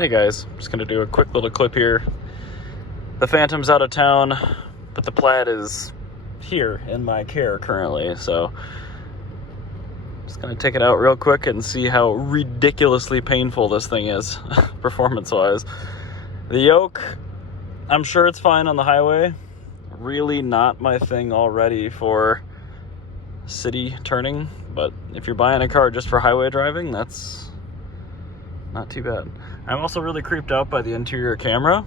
Hey guys, I'm just gonna do a quick little clip here. The Phantom's out of town, but the Plaid is here in my care currently, so just gonna take it out real quick and see how ridiculously painful this thing is, performance-wise. The yoke, I'm sure it's fine on the highway. Really not my thing already for city turning, but if you're buying a car just for highway driving, that's not too bad. I'm also really creeped out by the interior camera.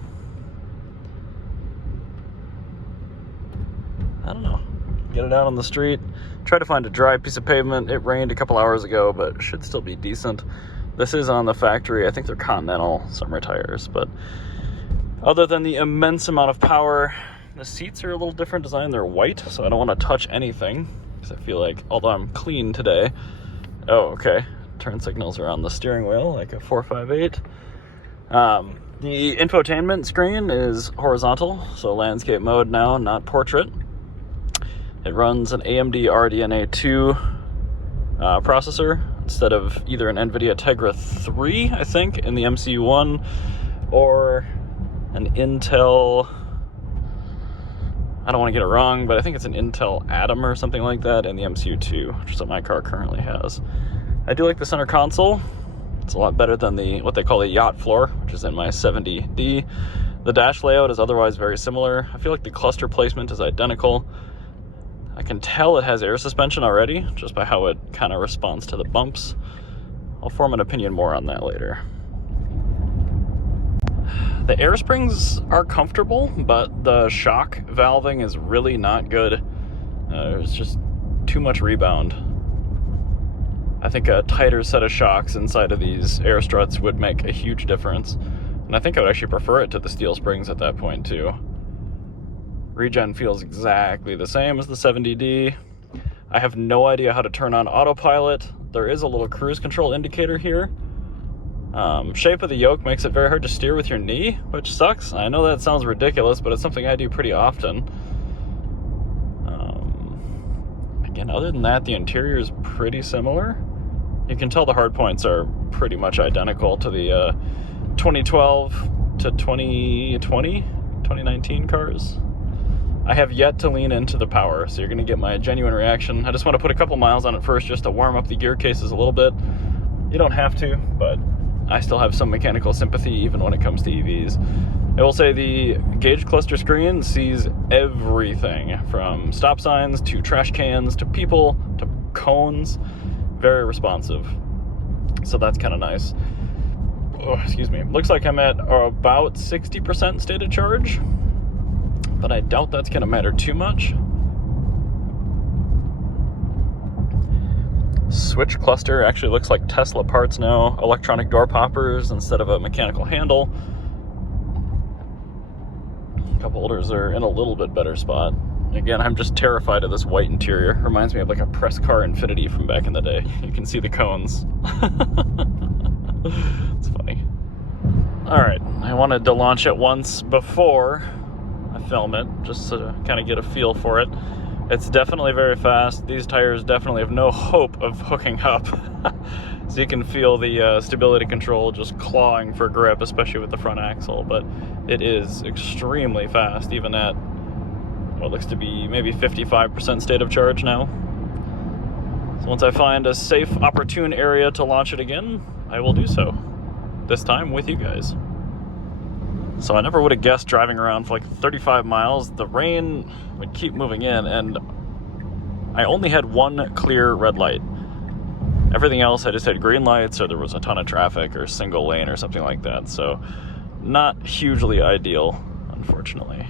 I don't know. Get it out on the street. Try to find a dry piece of pavement. It rained a couple hours ago, but should still be decent. This is on the factory. I think they're Continental summer tires, but other than the immense amount of power, the seats are a little different design. They're white, so I don't want to touch anything because I feel like, although I'm clean today. Oh, okay. Turn signals are on the steering wheel, like a 458. The infotainment screen is horizontal, so landscape mode now, not portrait. It runs an AMD RDNA 2 processor instead of either an NVIDIA Tegra 3, I think, in the MCU1, or an Intel, I don't want to get it wrong, but I think it's an Intel Atom or something like that in the MCU2, which is what my car currently has. I do like the center console. It's a lot better than what they call the yacht floor, which is in my 70D. The dash layout is otherwise very similar. I feel like the cluster placement is identical. I can tell it has air suspension already, just by how it kind of responds to the bumps. I'll form an opinion more on that later. The air springs are comfortable, but the shock valving is really not good. There's just too much rebound. I think a tighter set of shocks inside of these air struts would make a huge difference. And I think I would actually prefer it to the steel springs at that point too. Regen feels exactly the same as the 70D. I have no idea how to turn on autopilot. There is a little cruise control indicator here. Shape of the yoke makes it very hard to steer with your knee, which sucks. I know that sounds ridiculous, but it's something I do pretty often. Again, other than that, the interior is pretty similar. You can tell the hard points are pretty much identical to the 2012 to 2019 cars. I have yet to lean into the power, so you're going to get my genuine reaction. I just want to put a couple miles on it first just to warm up the gear cases a little bit. You don't have to, but I still have some mechanical sympathy even when it comes to EVs. I will say the gauge cluster screen sees everything from stop signs to trash cans to people to cones. Very responsive. So that's kind of nice. Oh, excuse me. Looks like I'm at about 60% state of charge, but I doubt that's going to matter too much. Switch cluster actually looks like Tesla parts now. Electronic door poppers instead of a mechanical handle. Cup holders are in a little bit better spot. Again, I'm just terrified of this white interior. Reminds me of like a press car Infiniti from back in the day. You can see the cones. It's funny. Alright, I wanted to launch it once before I film it, just to kind of get a feel for it. It's definitely very fast. These tires definitely have no hope of hooking up. So you can feel the stability control just clawing for grip, especially with the front axle. But it is extremely fast, even at what looks to be maybe 55% state of charge now. So once I find a safe, opportune area to launch it again, I will do so. This time with you guys. So I never would have guessed driving around for like 35 miles, the rain would keep moving in, and I only had one clear red light. Everything else I just had green lights, or there was a ton of traffic, or single lane, or something like that. So not hugely ideal, unfortunately.